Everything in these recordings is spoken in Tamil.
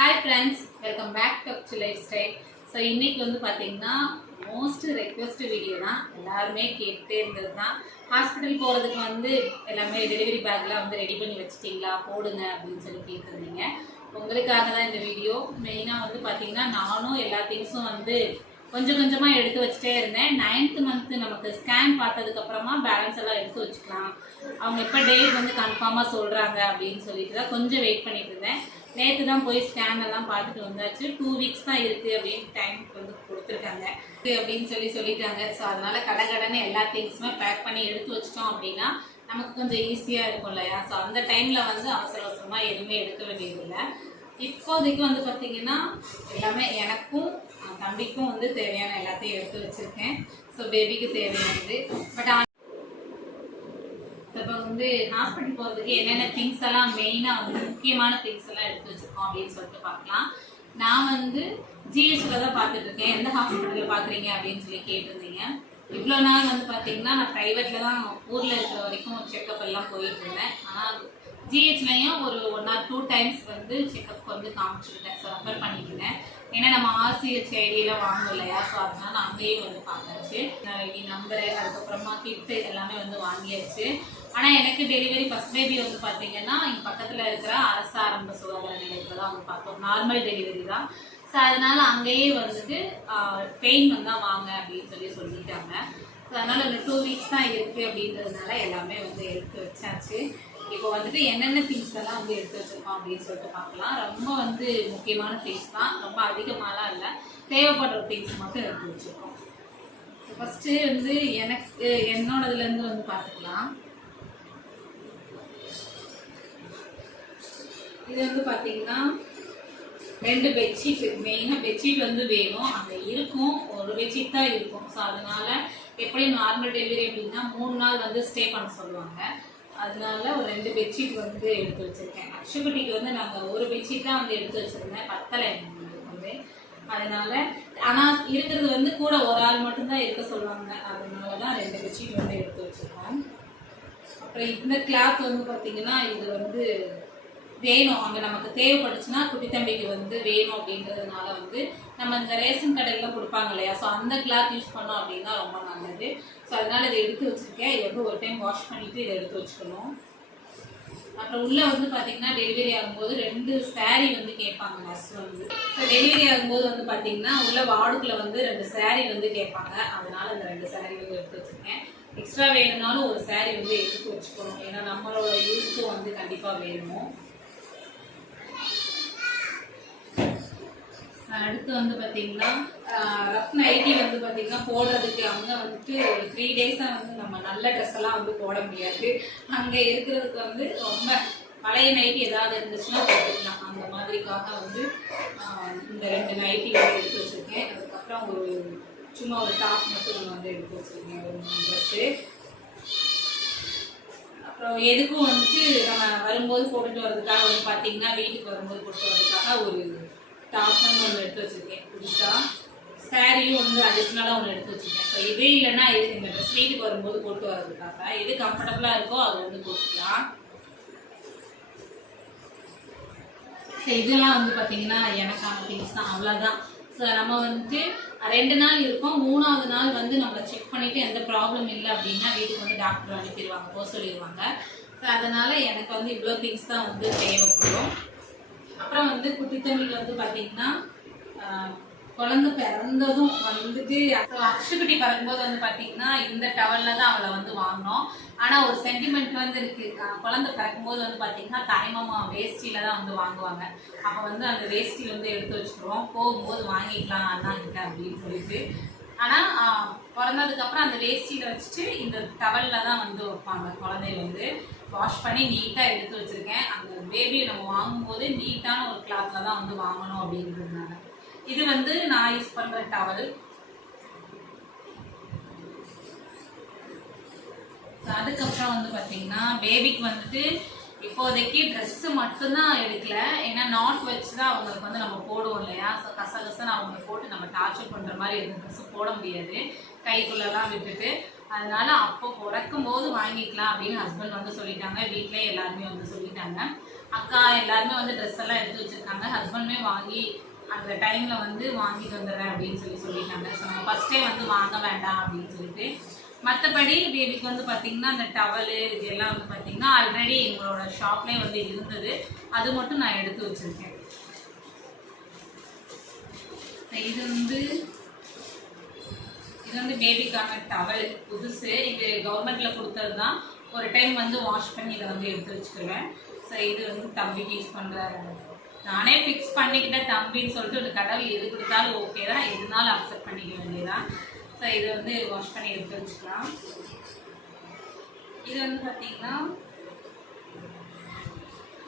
Hi friends, welcome back to Akchu Lifestyle. So இன்னைக்கு வந்து பாத்தீங்கன்னா மோஸ்ட் ரெக்வெஸ்ட் வீடியோ தான். எல்லாருமே கேட்டே இருந்தது தான். ஹாஸ்பிட்டல் போறதுக்கு வந்து எல்லாமே டெலிவரி பேக்ல வந்து ரெடி பண்ணி வச்சிட்டீங்களா போடுங்க அப்படின்னு சொல்லி கேட்டிருந்தீங்க. உங்களுக்காக தான் இந்த வீடியோ. மெயினா வந்து பாத்தீங்கன்னா நானும் எல்லா திங்ஸும் வந்து கொஞ்சம் கொஞ்சமா எடுத்து வச்சுட்டே இருந்தேன். 9th மந்த் நமக்கு ஸ்கேன் பார்த்ததுக்கு அப்புறமா பேலன்ஸ் எல்லாம் எடுத்து வச்சுக்கலாம். அவங்க எப்போ டேட் வந்து கன்ஃபார்மா சொல்றாங்க அப்படின்னு சொல்லிட்டு தான் கொஞ்சம் வெயிட் பண்ணிட்டு இருந்தேன். நேற்று தான் போய் ஸ்கேன் எல்லாம் பார்த்துட்டு வந்தாச்சு. 2 வீக்ஸ் தான் இருக்கு அப்படின்னு டைம் வந்து கொடுத்துருக்காங்க அப்படின்னு சொல்லிட்டாங்க. ஸோ அதனால கடகடன்னு எல்லா திங்ஸுமே பேக் பண்ணி எடுத்து வச்சிட்டோம் அப்படின்னா நமக்கு கொஞ்சம் ஈஸியா இருக்கும் இல்லையா. ஸோ அந்த டைம்ல வந்து அவசர அவசரமா எதுவுமே எடுக்க வேண்டியதில்லை. இப்போதைக்கு வந்து பார்த்தீங்கன்னா எல்லாமே எனக்கும் தம்பிக்கும் வந்து தேவையான எல்லாத்தையும் எடுத்து வச்சிருக்கேன். ஸோ பேபிக்கு தேவையானது. பட் இப்போ வந்து ஹாஸ்பிட்டல் போகிறதுக்கு என்னென்ன திங்ஸ் எல்லாம் மெயினாக வந்து முக்கியமான திங்ஸ் எல்லாம் எடுத்து வச்சிருக்கோம் அப்படின்னு சொல்லிட்டு பார்க்கலாம். நான் வந்து ஜிஹெச்ல தான் பார்த்துட்டு இருக்கேன். எந்த ஹாஸ்பிட்டலில் பார்க்குறீங்க அப்படின்னு சொல்லி கேட்டிருந்தீங்க. இவ்வளோ நாள் வந்து பார்த்தீங்கன்னா நான் ப்ரைவேட்டில் தான் ஊரில் இருக்கிற வரைக்கும் செக்கப் எல்லாம் போயிட்டு இருந்தேன். ஆனால் ஜிஹெச்லையும் ஒரு 1 or 2 டைம்ஸ் வந்து செக்கப் வந்து காமிச்சிருந்தேன். ஸோ ரெஃபர் பண்ணியிருந்தேன். ஏன்னா நம்ம ஆர்சிஹெச் ஐடியெல்லாம் வாங்கணும் இல்லையா. ஸோ அதனால அங்கேயும் வந்து பார்த்தாச்சு. ஐடி நம்பரு அதுக்கப்புறமா கிட்டு எல்லாமே வந்து வாங்கியாச்சு. ஆனால் எனக்கு டெலிவரி ஃபர்ஸ்ட் பேபி வந்து பார்த்தீங்கன்னா இங்கே பக்கத்தில் இருக்கிற அரசு ஆரம்ப சுகாதார நிலையத்தில் தான் வந்து பார்த்தோம். நார்மல் டெலிவரி தான். ஸோ அதனால அங்கேயே வந்துட்டு பெயின் வந்தால் வாங்க அப்படின்னு சொல்லிட்டாங்க. ஸோ அதனால இந்த 2 வீக்ஸ் தான் இருக்குது அப்படின்றதுனால எல்லாமே வந்து எடுத்து வச்சாச்சு. இப்போ வந்துட்டு என்னென்ன திங்ஸ் எல்லாம் வந்து எடுத்து வச்சிருக்கோம் அப்படின்னு சொல்லிட்டு பார்க்கலாம். ரொம்ப வந்து முக்கியமான திங்ஸ் தான், ரொம்ப அதிகமாலாம் இல்லை, தேவைப்படுற திங்ஸ் மட்டும் எடுத்து வச்சிருக்கோம். ஃபர்ஸ்ட் வந்து எனக்கு என்னோடதுலேருந்து வந்து பார்த்துக்கலாம். இது வந்து பார்த்தீங்கன்னா 2 பெட்ஷீட். மெயினாக பெட்ஷீட் வந்து வேணும், அங்கே இருக்கும், ஒரு பெட்ஷீட் தான் இருக்கும். ஸோ அதனால எப்படியும் நார்மல் டெலிவரி அப்படின்னா 3 நாள் வந்து ஸ்டே பண்ண சொல்லுவாங்க. அதனால ஒரு 2 பெட்ஷீட் வந்து எடுத்து வச்சிருக்கேன். அக்ஷுகுட்டிக்கு வந்து நாங்கள் ஒரு பெட்ஷீட் தான் வந்து எடுத்து வச்சிருந்தேன், பத்தலை வந்து. அதனால ஆனால் இருக்கிறது வந்து கூட ஒரு ஆள் மட்டும்தான் இருக்க சொல்லுவாங்க. அதனால தான் 2 பெட்ஷீட் வந்து எடுத்து வச்சிருக்கோம். அப்புறம் இந்த கிளாத் வந்து பார்த்தீங்கன்னா இது வந்து வேணும், அங்கே நமக்கு தேவைப்பட்டுச்சுன்னா குட்டி தம்பிக்கு வந்து வேணும் அப்படின்றதுனால வந்து நம்ம இந்த ரேஷன் கடையிலாம் கொடுப்பாங்க இல்லையா. ஸோ அந்த கிளாத் யூஸ் பண்ணோம் அப்படின்னா ரொம்ப நல்லது. ஸோ அதனால இதை எடுத்து வச்சிருக்கேன். இது வந்து ஒரு டைம் வாஷ் பண்ணிட்டு இதை எடுத்து வச்சுக்கணும். அப்புறம் உள்ள வந்து பார்த்தீங்கன்னா டெலிவரி ஆகும்போது 2 saree வந்து கேட்பாங்க நர்ஸ் வந்து. ஸோ டெலிவரி ஆகும்போது வந்து பார்த்தீங்கன்னா உள்ள வார்டுக்குள்ள வந்து 2 saree வந்து கேட்பாங்க. அதனால இந்த 2 saree வந்து எடுத்து வச்சிருக்கேன். எக்ஸ்ட்ரா வேணும்னாலும் ஒரு saree வந்து எடுத்து வச்சுக்கணும், ஏன்னா நம்மளோட யூஸ்க்கும் வந்து கண்டிப்பாக வேணும். அடுத்து வந்து பார்த்தீங்கன்னா ரஃப் நைட்டி வந்து பார்த்தீங்கன்னா போடுறதுக்கு அங்கே வந்துட்டு ஒரு 3 டேஸாக வந்து நம்ம நல்ல ட்ரெஸ் எல்லாம் வந்து போட முடியாது. அங்கே இருக்கிறதுக்கு வந்து ரொம்ப பழைய நைட்டி ஏதாவது இருந்துச்சுன்னா போட்டுக்கலாம். அந்த மாதிரிக்காக வந்து இந்த 2 நைட்டி வந்து எடுத்து வச்சுருக்கேன். அதுக்கப்புறம் ஒரு சும்மா ஒரு டாப் மட்டும் ஒன்று வந்து எடுத்து வச்சுருக்கேன், ஒரு 3 ட்ரெஸ்ஸு. அப்புறம் எதுக்கும் வந்துட்டு நம்ம வரும்போது போட்டுட்டு வர்றதுக்காக வந்து பார்த்தீங்கன்னா வீட்டுக்கு வரும்போது போட்டு வர்றதுக்காக ஒரு டாப்னு ஒன்று எடுத்து வச்சுருக்கேன். புதுசாக சாரியும் வந்து அடிஷ்னலாக ஒன்று எடுத்து வச்சுருக்கேன். ஸோ இதே இல்லைன்னா இது இந்த ட்ரெஸ் வீட்டுக்கு வரும்போது போட்டு வர்றதுக்காக எது கம்ஃபர்டபுளாக இருக்கோ அது வந்து போட்டுக்கலாம். ஸோ இதெல்லாம் வந்து பார்த்தீங்கன்னா எனக்கான திங்ஸ் தான், அவ்வளோதான். ஸோ நம்ம வந்துட்டு 2 நாள் இருக்கும், 3ஆவது நாள் வந்து நம்மளை செக் பண்ணிவிட்டு எந்த ப்ராப்ளம் இல்லை அப்படின்னா வீட்டுக்கு வந்து டாக்டர் அனுப்பிடுவாங்க, போக சொல்லிடுவாங்க. ஸோ அதனால் எனக்கு வந்து இவ்வளோ திங்ஸ் தான் வந்து தேவைப்படும். அப்புறம் வந்து குட்டி தம்பிக்கு வந்து பார்த்தீங்கன்னா குழந்தை பிறந்ததும் வந்துட்டு அக்ஷுகுட்டி பிறக்கும்போது வந்து பார்த்தீங்கன்னா இந்த டவலில் தான் அவளை வந்து வாங்கினோம். ஆனால் ஒரு சென்டிமெண்ட் வந்து இருக்குது. குழந்தை பிறக்கும்போது வந்து பார்த்தீங்கன்னா தாய்மாமா வேஷ்டியில் தான் வந்து வாங்குவாங்க. அப்போ வந்து அந்த வேஷ்டி வந்து எடுத்து வச்சுக்கிறோம், போகும்போது வாங்கிக்கலாம் அண்ணாங்கிட்ட அப்படின்னு சொல்லிட்டு. ஆனால் பிறந்ததுக்கப்புறம் அந்த வேஷ்டியில் வச்சுட்டு இந்த டவலில் தான் வந்து வைப்பாங்க. குழந்தைய வந்து வாஷ் பண்ணி நீட்டாக எடுத்து வச்சுருக்கேன். அந்த பேபியை நம்ம வாங்கும்போது நீட்டான ஒரு கிளாத்தில் தான் வந்து வாங்கணும் அப்படின்றதுனால. இது வந்து நான் யூஸ் பண்ணுற டவல். அதுக்கப்புறம் வந்து பார்த்தீங்கன்னா பேபிக்கு வந்துட்டு இப்போதைக்கு ட்ரெஸ்ஸு மட்டும்தான் எடுக்கல, ஏன்னா நாட் வச்சு தான் அவங்களுக்கு வந்து நம்ம போடுவோம் இல்லையா. ஸோ கசகசன்னு அவங்க போட்டு நம்ம டார்ச்சர் பண்ணுற மாதிரி எதுவும் ட்ரெஸ்ஸு போட முடியாது கைக்குள்ளெல்லாம் விட்டுட்டு. அதனால அப்போ பிறக்கும் போது வாங்கிக்கலாம் அப்படின்னு ஹஸ்பண்ட் வந்து சொல்லிட்டாங்க, வீட்டிலே எல்லாருமே வந்து சொல்லிட்டாங்க. அக்கா எல்லாருமே வந்து ட்ரெஸ் எல்லாம் எடுத்து வச்சிருக்காங்க. ஹஸ்பண்டுமே வாங்கி அந்த டைம்ல வந்து வாங்கிட்டு வந்துடுறேன் அப்படின்னு சொல்லிட்டாங்க. ஸோ நம்ம ஃபர்ஸ்டே வந்து வாங்க வேண்டாம் அப்படின்னு சொல்லிட்டு. மற்றபடி பேபிக்கு வந்து பார்த்தீங்கன்னா அந்த டவலு இது எல்லாம் வந்து பார்த்தீங்கன்னா ஆல்ரெடி எங்களோட ஷாப்லேயே வந்து இருந்தது. அது மட்டும் நான் எடுத்து வச்சிருக்கேன். இது வந்து பேபிக்கான டவல் புதுசு. இது கவர்மெண்ட்ல கொடுத்தது தான். ஒரு டைம் வந்து வாஷ் பண்ணி இதை வந்து எடுத்து வச்சுக்குவேன். ஸோ இது வந்து தம்பிக்கு யூஸ் பண்ணுற, நானே ஃபிக்ஸ் பண்ணிக்கிட்டேன் தம்பின்னு சொல்லிட்டு. ஒரு கடவுள் எது கொடுத்தாலும் ஓகே தான், எதுனாலும் அக்செப்ட் பண்ணிக்க வேண்டியதான். ஸோ இது வந்து வாஷ் பண்ணி எடுத்து வச்சுக்கலாம். இது வந்து பார்த்தீங்கன்னா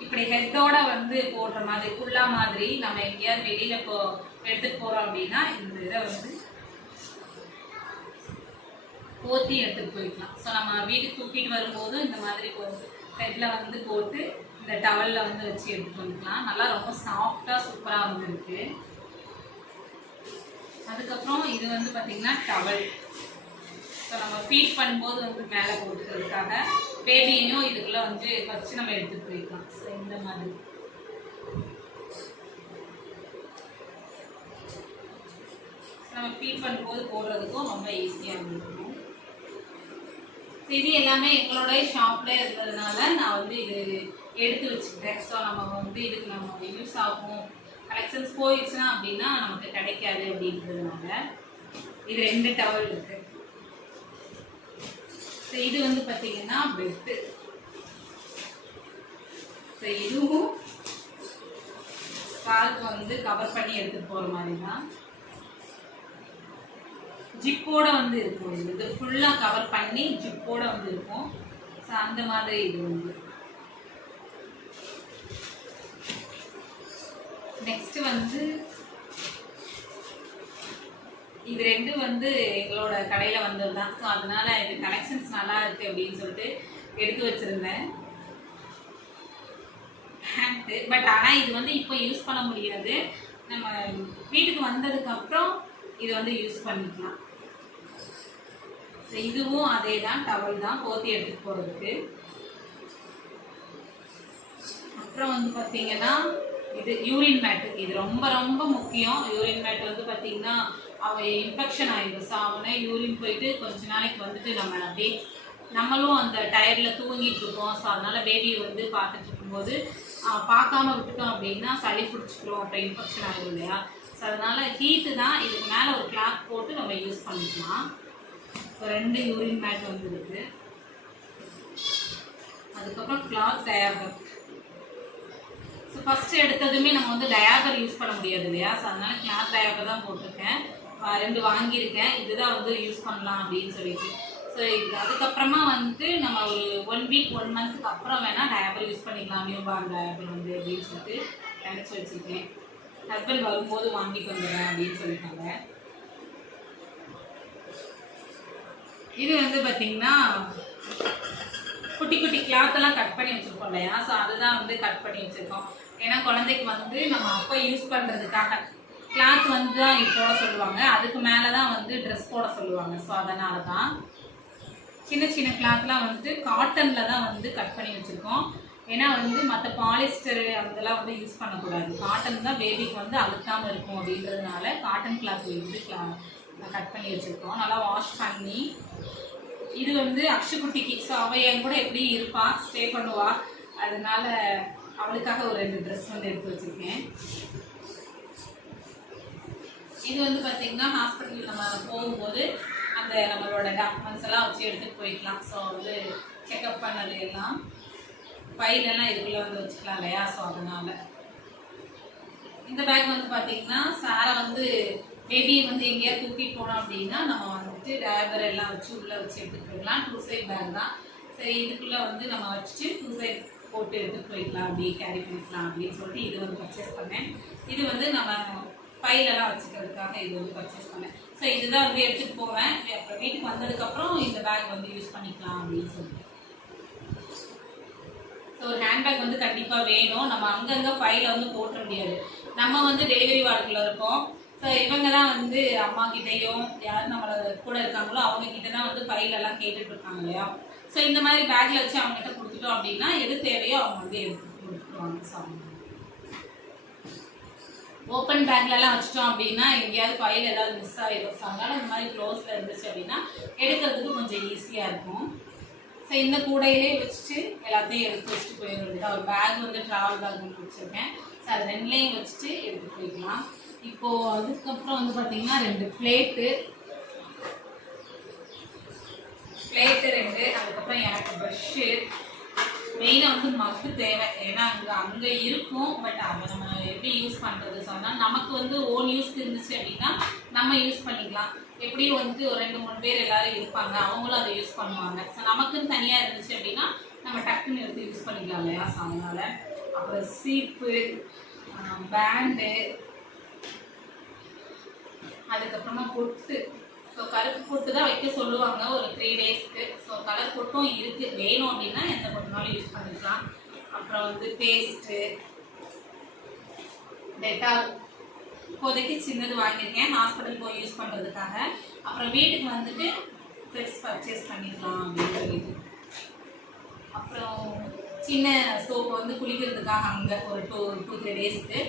இப்படி ஹெட்டோட வந்து போடுற மாதிரி குள்ளா மாதிரி நம்ம எங்கேயாவது வெளியில எடுத்துட்டு போறோம் அப்படின்னா இந்த இதை வந்து போத்தி எடுத்துட்டு போய்க்கலாம். ஸோ நம்ம வீட்டுக்கு தூக்கிட்டு வரும்போது இந்த மாதிரி ஹெட்ல வந்து போட்டு இந்த டவல்ல வந்து வச்சு எடுத்துட்டு வந்துக்கலாம். நல்லா ரொம்ப சாஃப்டா சூப்பரா வந்து இருக்கு. அதுக்கப்புறம் இது வந்து பார்த்தீங்கன்னா டவல். ஸோ நம்ம ஃபீட் பண்ணும்போது வந்து மேலே போட்டுக்கிறதுக்காக பேபியும் இதுக்குள்ள வந்து வச்சு நம்ம எடுத்துட்டு போய்க்கலாம். ஸோ இந்த மாதிரி நம்ம ஃபீட் பண்ணும்போது போடுறதுக்கும் ரொம்ப ஈஸியாக இருக்கும். இது எல்லாமே எங்களோட ஷாப்ல இருந்ததுனால நான் வந்து இது எடுத்து வச்சுக்கிட்டேன். ஸோ நம்ம வந்து இதுக்கு நம்ம யூஸ் ஆகும், கலெக்ஷன்ஸ் போயிடுச்சுன்னா அப்படின்னா நமக்கு கிடைக்காது அப்படின்றதுனால இது 2 டவல் இருக்கு. ஸோ இது வந்து பார்த்தீங்கன்னா பெட்டு. ஸோ இதுவும் ஸ்கார்ஃப் வந்து கவர் பண்ணி எடுத்துட்டு போகிற மாதிரி தான். ஜிப்போட வந்து இருக்கும். இது ஃபுல்லாக கவர் பண்ணி ஜிப்போட வந்து இருக்கும். ஸோ அந்த மாதிரி இது வந்து. நெக்ஸ்ட் வந்து இது 2 வந்து எங்களோட கடையில் வந்தது தான். ஸோ அதனால இது கலெக்ஷன்ஸ் நல்லா இருக்கு அப்படின்னு சொல்லிட்டு எடுத்து வச்சிருந்தேன். ஹேண்ட்டு பட் ஆனால் இது வந்து இப்போ யூஸ் பண்ண முடியாது. நம்ம வீட்டுக்கு வந்ததுக்கு அப்புறம் இது வந்து யூஸ் பண்ணிக்கலாம். இதுவும் அதே தான், டவல் தான் போத்தி எடுத்துட்டு போறதுக்கு. அப்புறம் வந்து பார்த்தீங்கன்னா இது யூரின் மேட். இது ரொம்ப ரொம்ப முக்கியம். யூரின் மேட் வந்து பார்த்தீங்கன்னா அவன் இன்ஃபெக்ஷன் ஆகிடும். ஸோ அவனே யூரின் போயிட்டு கொஞ்ச நாளைக்கு வந்துட்டு நம்ம அப்படியே நம்மளும் அந்த டயர்டில் தூங்கிட்டு இருக்கோம். ஸோ அதனால பேபி வந்து பார்த்துட்டு இருக்கும்போது பார்க்காம விட்டுட்டோம் அப்படின்னா சளி பிடிச்சிக்கிறோம், அப்புறம் இன்ஃபெக்ஷன் ஆகிடும் இல்லையா. ஸோ அதனால ஹீட்டு தான். இதுக்கு மேலே ஒரு கிளாத் போட்டு நம்ம யூஸ் பண்ணிக்கலாம். 2 யூரின் மேட் வந்து இருக்கு. அதுக்கப்புறம் கிளாத் டயாபர். ஸோ ஃபர்ஸ்ட் எடுத்ததுமே நம்ம வந்து டயாபர் யூஸ் பண்ண முடியாது இல்லையா. ஸோ அதனால கிளாத் டயாபர் தான் போட்டிருக்கேன். 2 வாங்கியிருக்கேன். இதுதான் வந்து யூஸ் பண்ணலாம் அப்படின்னு சொல்லிட்டு. ஸோ இது அதுக்கப்புறமா வந்து நம்ம ஒரு 1 வீக் 1 மந்த்துக்கு அப்புறம் வேணால் டயாபர் யூஸ் பண்ணிக்கலாம், நியூ பார்ன் டயாபர் வந்து அப்படின்னு சொல்லிட்டு நினச்சி வச்சுருக்கேன். ஹஸ்பண்ட் வரும்போது வாங்கிட்டு வந்துடுறேன் அப்படின்னு சொல்லிட்டாங்க. இது வந்து பார்த்தீங்கன்னா குட்டி குட்டி கிளாத் எல்லாம் கட் பண்ணி வச்சிருக்கோம் இல்லையா. ஸோ அதுதான் வந்து கட் பண்ணி வச்சிருக்கோம். ஏன்னா குழந்தைக்கு வந்து நம்ம அப்போ யூஸ் பண்ணுறதுக்காக கிளாத் வந்து தான் போட சொல்லுவாங்க. அதுக்கு மேலே தான் வந்து ட்ரெஸ் போட சொல்லுவாங்க. ஸோ அதனால தான் சின்ன சின்ன கிளாத்லாம் வந்து காட்டனில் தான் வந்து கட் பண்ணி வச்சுருக்கோம். ஏன்னா வந்து மற்ற பாலிஸ்டரு அதெல்லாம் வந்து யூஸ் பண்ணக்கூடாது. காட்டன் தான் பேபிக்கு வந்து அழுத்தாமல் இருக்கும் அப்படின்றதுனால காட்டன் கிளாத் வந்து கட் பண்ணி வச்சுருக்கோம். நல்லா வாஷ் பண்ணி. இது வந்து அக்ஷுக்குட்டிக்கு. ஸோ அவள் என் கூட எப்படி இருப்பா, ஸ்டே பண்ணுவா. அதனால அவளுக்காக ஒரு 2 ட்ரெஸ் வந்து எடுத்து வச்சுருக்கேன். இது வந்து பார்த்தீங்கன்னா ஹாஸ்பிட்டல் நம்ம போகும்போது அந்த நம்மளோட டாக்குமெண்ட்ஸ் எல்லாம் வச்சு எடுத்துகிட்டு போய்க்கலாம். ஸோ வந்து செக்அப் பண்ணது எல்லாம் ஃபைலெல்லாம் இதுக்குள்ளே வந்து வச்சுக்கலாம் இல்லையா. ஸோ அதனால் இந்த பேக் வந்து பார்த்தீங்கன்னா சாரை வந்து பேபி வந்து எங்கேயாவது தூக்கிட்டு போனோம் அப்படின்னா நம்ம வந்துட்டு டயபர் எல்லாம் வச்சு உள்ளே வச்சு எடுத்துகிட்டு போய்க்கலாம். 2 சைட் பேக் தான். சரி இதுக்குள்ளே வந்து நம்ம வச்சுட்டு 2 சைட் போட்டு எடுத்துகிட்டு போய்க்கலாம், அப்படியே கேரி பண்ணிக்கலாம் அப்படின்னு சொல்லிட்டு இது வந்து பர்ச்சேஸ் பண்ணேன். இது வந்து நம்ம ஃபைலெல்லாம் வச்சுக்கிறதுக்காக இது வந்து பர்ச்சேஸ் பண்ணேன். ஸோ இதுதான் வந்து எடுத்துகிட்டு போவேன். அப்புறம் வீட்டுக்கு வந்ததுக்கப்புறம் இந்த பேக் வந்து யூஸ் பண்ணிக்கலாம் அப்படின்னு சொல்லிட்டு. ஸோ ஒரு ஹேண்ட்பேக் வந்து கண்டிப்பாக வேணும். நம்ம அங்கங்கே ஃபைலை வந்து போட்ட முடியாது. நம்ம வந்து டெலிவரி வார்டுக்குள்ள இருக்கோம். ஸோ இவங்க தான் வந்து அம்மா கிட்டேயும் யார் நம்மளை கூட இருக்காங்களோ அவங்க கிட்ட தான் வந்து ஃபைலெல்லாம் கேட்டுட்டு இருக்காங்க இல்லையா. ஸோ இந்த மாதிரி பேக்கில் வச்சு அவங்ககிட்ட கொடுத்துட்டோம் அப்படின்னா எது தேவையோ அவங்க வந்து எடுத்து ஓப்பன் பேக்லலாம் வச்சிட்டோம் அப்படின்னா எங்கேயாவது ஃபைல் ஏதாவது மிஸ் ஆகிடும். ஸோ அதனால் இந்த மாதிரி க்ளோஸில் இருந்துச்சு அப்படின்னா எடுக்கிறதுக்கு கொஞ்சம் ஈஸியாக இருக்கும். ஸோ இந்த கூடையிலே வச்சுட்டு எல்லாத்தையும் எடுத்து வச்சுட்டு போயிட வேண்டியது. ஒரு பேக் வந்து ட்ராவல் பேக் ஒன்று வச்சுருக்கேன். ஸோ அது ரெண்டுலேயும் வச்சுட்டு எடுத்துகிட்டு போய்க்கலாம். இப்போது அதுக்கப்புறம் வந்து பார்த்திங்கன்னா 2 பிளேட்டு 2, அதுக்கப்புறம் எனக்கு ப்ரஷ்ஷு, மெயினாக வந்து மக்கு தேவை. ஏன்னா அங்கே இருக்கும், பட் அதை நம்ம எப்படி யூஸ் பண்ணுறது சொன்னால் நமக்கு வந்து ஓன் யூஸ்க்கு இருந்துச்சு அப்படின்னா நம்ம யூஸ் பண்ணிக்கலாம். எப்படியும் வந்து ஒரு 2-3 பேர் எல்லோரும் இருப்பாங்க, அவங்களும் அதை யூஸ் பண்ணுவாங்க. ஸோ நமக்குன்னு தனியாக இருந்துச்சு அப்படின்னா நம்ம டக்குன்னு எடுத்து யூஸ் பண்ணிக்கலாம் இல்லையா? ஸோ அதனால் அப்புறம் சீப்பு, பேண்டு, அதுக்கப்புறமா பொட்டு. ஸோ கருப்பு பொட்டு தான் வைக்க சொல்லுவாங்க ஒரு 3 டேஸ்க்கு. ஸோ கலர் பொட்டும் இருக்குது, வேணும் அப்படின்னா எந்த பொட்டுனாலும் யூஸ் பண்ணிக்கலாம். அப்புறம் வந்து பேஸ்ட்டு, டெட்டால் இப்போதைக்கு சின்னது வாங்கியிருக்கேன் ஹாஸ்பிட்டல் போய் யூஸ் பண்ணுறதுக்காக. அப்புறம் வீட்டுக்கு வந்துட்டு ஃப்ரெஷ் பர்ச்சேஸ் பண்ணிக்கலாம் அப்படின்னு சொல்லிட்டு. அப்புறம் சின்ன சோப்பு வந்து குளிக்கிறதுக்காக அங்கே ஒரு 2-3 டேஸ்க்கு.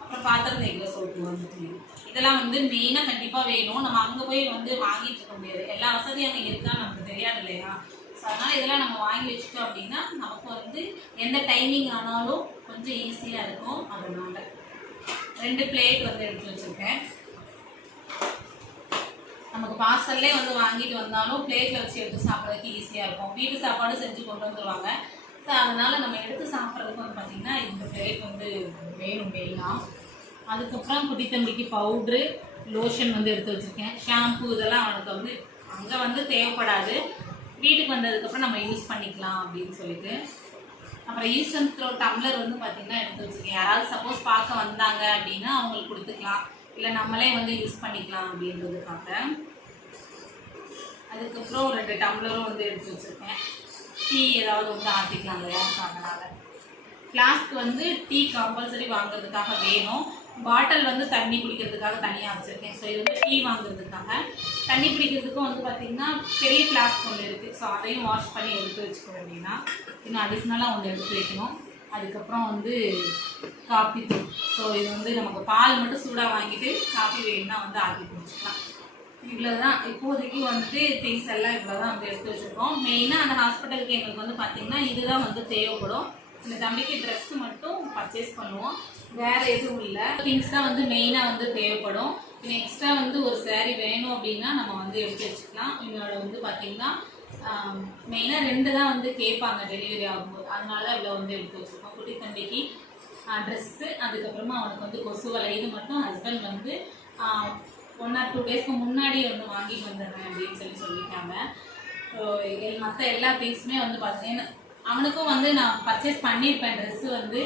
அப்புறம் பாத்திரம் தேய்க்கிற சோப்பு வந்துட்டு இதெல்லாம் வந்து மெயினாக கண்டிப்பாக வேணும். நம்ம அங்கே போய் வந்து வாங்கிட்டு இருக்க முடியாது, எல்லா வசதியும் அங்கே இருக்கான்னு நமக்கு தெரியாது இல்லையா? ஸோ அதனால் இதெல்லாம் நம்ம வாங்கி வச்சுட்டோம் அப்படின்னா நமக்கு வந்து எந்த டைமிங் ஆனாலும் கொஞ்சம் ஈஸியாக இருக்கும். அதனால் 2 பிளேட் வந்து எடுத்து வச்சுருக்கேன். நமக்கு பார்சல்லே வந்து வாங்கிட்டு வந்தாலும் பிளேட்டில் வச்சு எடுத்து சாப்பிட்றதுக்கு ஈஸியாக இருக்கும். வீட்டு சாப்பாடு செஞ்சு கொண்டு வந்துடுவாங்க. ஸோ அதனால் நம்ம எடுத்து சாப்பிட்றதுக்கு வந்து பார்த்திங்கன்னா இந்த பிளேட் வந்து வேணும் மெயினாக. அதுக்கப்புறம் குட்டி தம்பிக்கு பவுட்ரு, லோஷன் வந்து எடுத்து வச்சுருக்கேன். ஷாம்பு இதெல்லாம் அவனுக்கு வந்து அங்கே வந்து தேவைப்படாது, வீட்டுக்கு வந்ததுக்கப்புறம் நம்ம யூஸ் பண்ணிக்கலாம் அப்படின்னு சொல்லிட்டு. அப்புறம் யூஸ் அண்ட் த்ரோ டம்ளர் வந்து பார்த்திங்கன்னா எடுத்து வச்சுருக்கேன். யாராவது சப்போஸ் பார்க்க வந்தாங்க அப்படின்னா அவங்களுக்கு கொடுத்துக்கலாம், இல்லை நம்மளே வந்து யூஸ் பண்ணிக்கலாம் அப்படின்றதுக்காக. அதுக்கப்புறம் 2 டம்ளரும் வந்து எடுத்து வச்சுருக்கேன். டீ ஏதாவது வந்து ஆற்றிக்கலாம் இல்லையா? அதனால் ஃப்ளாஸ்க் வந்து டீ கம்பல்சரி வாங்குறதுக்காக வேணும். பாட்டில் வந்து தண்ணி குடிக்கிறதுக்காக தனியாக வச்சுருக்கேன். ஸோ இது வந்து டீ வாங்குறதுக்காக. தண்ணி குடிக்கிறதுக்கும் வந்து பார்த்திங்கன்னா பெரிய ஃப்ளாஸ்க் ஒன்று இருக்குது. ஸோ அதையும் வாஷ் பண்ணி எடுத்து வச்சுக்க வேண்டியதுன்னா இன்னும் அடிஷ்னலாக ஒன்று எடுத்து வைக்கணும். அதுக்கப்புறம் வந்து காஃபி தூள். ஸோ இது வந்து நமக்கு பால் மட்டும் சூடாக வாங்கிட்டு காஃபி வேணும்னா வந்து ஆக்கி குடிச்சிக்கலாம். இவ்வளோ தான் இப்போதைக்கு வந்துட்டு திங்ஸ் எல்லாம் இவ்வளோ தான் வந்து எடுத்து வச்சுருக்கோம். மெயினாக அந்த ஹாஸ்பிட்டலுக்கு எங்களுக்கு வந்து பார்த்திங்கன்னா இதுதான் வந்து தேவைப்படும். இந்த தம்பிக்கு ட்ரெஸ்ஸு மட்டும் பர்ச்சேஸ் பண்ணுவோம், வேறு எதுவும் இல்லை. திங்ஸ் தான் வந்து மெயினாக வந்து தேவைப்படும். இன்னும் எக்ஸ்ட்ரா வந்து ஒரு சேரீ வேணும் அப்படின்னா நம்ம வந்து எடுத்து வச்சுக்கலாம். என்னோட வந்து பார்த்திங்கன்னா மெயினாக 2 தான் வந்து கேட்பாங்க டெலிவரி ஆகும்போது, அதனால தான் இவ்வளோ வந்து எடுத்து வச்சுருக்கோம். குட்டி தம்பிக்கு ட்ரெஸ்ஸு, அதுக்கப்புறமா அவனுக்கு வந்து கொசுவலை, இது மட்டும் ஹஸ்பண்ட் வந்து 1 or 2 டேஸ்க்கு முன்னாடி வந்து வாங்கிட்டு வந்துடுறேன் அப்படின்னு சொல்லிட்டாங்க. ஸோ மற்ற எல்லா திங்ஸுமே வந்து பார்த்தீங்கன்னா அவனுக்கும் வந்து நான் பர்ச்சேஸ் பண்ணியிருப்பேன். ட்ரெஸ்ஸு வந்து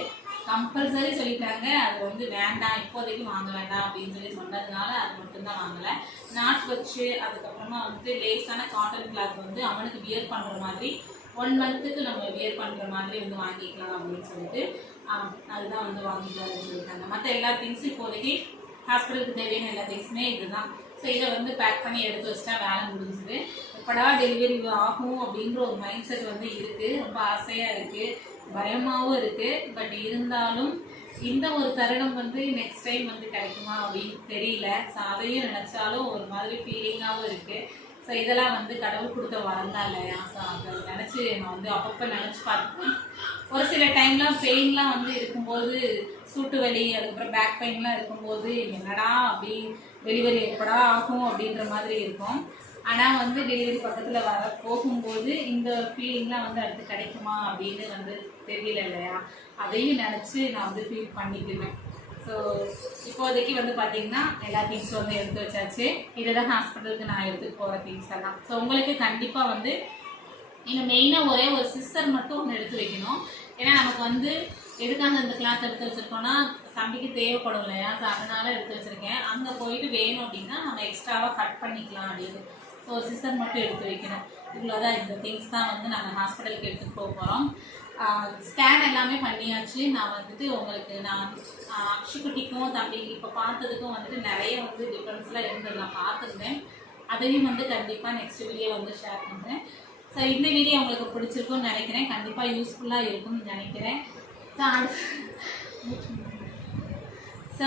கம்பல்சரி சொல்லிட்டாங்க, அது வந்து வேண்டாம், இப்போதைக்கு வாங்க வேண்டாம் அப்படின்னு சொன்னதுனால அது மட்டும்தான் வாங்கலை. நாட் வச்சு அதுக்கப்புறமா வந்து லேஸான காட்டன் கிளாத் வந்து அவனுக்கு வியர் பண்ணுற மாதிரி 1 மந்த்துக்கு நம்ம வியர் பண்ணுற மாதிரி வந்து வாங்கிக்கலாம் அப்படின்னு சொல்லிட்டு அதுதான் வந்து வாங்கிக்கலாம்னு சொல்லிட்டாங்க. மற்ற எல்லா திங்ஸும் இப்போதைக்கு ஹாஸ்பிட்டலுக்கு தேவையான எல்லா திங்ஸுமே இதுதான். ஸோ இதை வந்து பேக் பண்ணி எடுத்து வச்சுட்டா வேலை முடிஞ்சுது. எப்படா டெலிவரி ஆகும் அப்படின்ற ஒரு மைண்ட் செட் வந்து இருக்குது. ரொம்ப ஆசையாக இருக்குது, பயமாகவும் இருக்குது. பட் இருந்தாலும் இந்த ஒரு தருணம் வந்து நெக்ஸ்ட் டைம் வந்து கிடைக்குமா அப்படின்னு தெரியல. ஸோ அதையும் நினச்சாலும் ஒரு மாதிரி ஃபீலிங்காகவும் இருக்குது. ஸோ இதெல்லாம் வந்து கடவுள் கொடுத்த வரம் தான் இல்லையா? ஸோ அதை நினச்சி நான் வந்து அப்பப்போ நினச்சி பார்த்துப்பேன். ஒரு சில டைம்லாம் பெயின்லாம் வந்து இருக்கும்போது, சூட்டு வலி, அதுக்கப்புறம் பேக் பெயின்லாம் இருக்கும்போது என்னடா அப்படி டெலிவரி எப்படா ஆகும் அப்படின்ற மாதிரி இருக்கும். ஆனால் வந்து டெலிவரி பக்கத்தில் வர போகும்போது இந்த ஃபீலிங்லாம் வந்து அடுத்து கிடைக்குமா அப்படின்னு வந்து தெரியல இல்லையா? அதையும் நினச்சி நான் வந்து ஃபீல் பண்ணிக்குவேன். ஸோ இப்போதைக்கு வந்து பார்த்திங்கன்னா எல்லா திங்ஸும் வந்து எடுத்து வச்சாச்சு. இதை தான் ஹாஸ்பிட்டலுக்கு நான் எடுத்துகிட்டு போகிற திங்ஸ் எல்லாம். ஸோ உங்களுக்கு கண்டிப்பாக வந்து இன்னும் மெயினாக ஒரே ஒரு சிஸ்டர் மட்டும் ஒன்று எடுத்து வைக்கணும். ஏன்னா நமக்கு வந்து எதுக்காக இந்த கிளாத் எடுத்து வச்சுருக்கோன்னா தம்பிக்கு தேவைப்படும் இல்லையா? ஸோ அதனால் எடுத்து வச்சுருக்கேன். அங்கே போயிட்டு வேணும் அப்படின்னா நம்ம எக்ஸ்ட்ராவாக கட் பண்ணிக்கலாம் அப்படின்னு. ஸோ சிஸ்டர் மட்டும் எடுத்து வைக்கணும். இவ்வளோதான், இந்த திங்ஸ் தான் வந்து நாங்கள் ஹாஸ்பிட்டலுக்கு எடுத்துகிட்டு போக போகிறோம். ஸ்கேன் எல்லாமே பண்ணியாச்சு. நான் வந்துட்டு உங்களுக்கு நான் அக்ஷுக்குட்டிக்கும் தம்பி இப்போ பார்த்ததுக்கும் வந்துட்டு நிறைய வந்து டிஃப்ரென்ஸ்லாம் இருந்தது நான் பார்த்துருந்தேன். அதையும் வந்து கண்டிப்பாக நெக்ஸ்ட் வீடியோ வந்து ஷேர் பண்ணுறேன். ஸோ இந்த வீடியோ உங்களுக்கு பிடிச்சிருக்குன்னு நினைக்கிறேன். கண்டிப்பாக யூஸ்ஃபுல்லாக இருக்கும்னு நினைக்கிறேன். ஸோ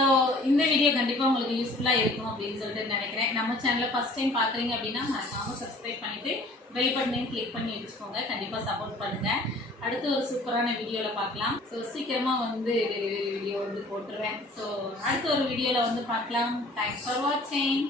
இந்த வீடியோ கண்டிப்பாக உங்களுக்கு யூஸ்ஃபுல்லாக இருக்கும் அப்படின்னு சொல்லிட்டு நினைக்கிறேன். நம்ம சேனலை ஃபஸ்ட் டைம் பார்க்குறீங்க அப்படின்னா மறக்காமல் சப்ஸ்கிரைப் பண்ணிவிட்டு பெல் பட்டனையும் கிளிக் பண்ணி வச்சுக்கோங்க. கண்டிப்பாக சப்போர்ட் பண்ணுங்கள். அடுத்து ஒரு சூப்பரான வீடியோவில் பார்க்கலாம். ஸோ சீக்கிரமாக வந்து டெலிவரி வீடியோ வந்து போட்டுருவேன். ஸோ அடுத்த ஒரு வீடியோவில் வந்து பார்க்கலாம். தேங்க்ஸ் ஃபார் வாட்சிங்.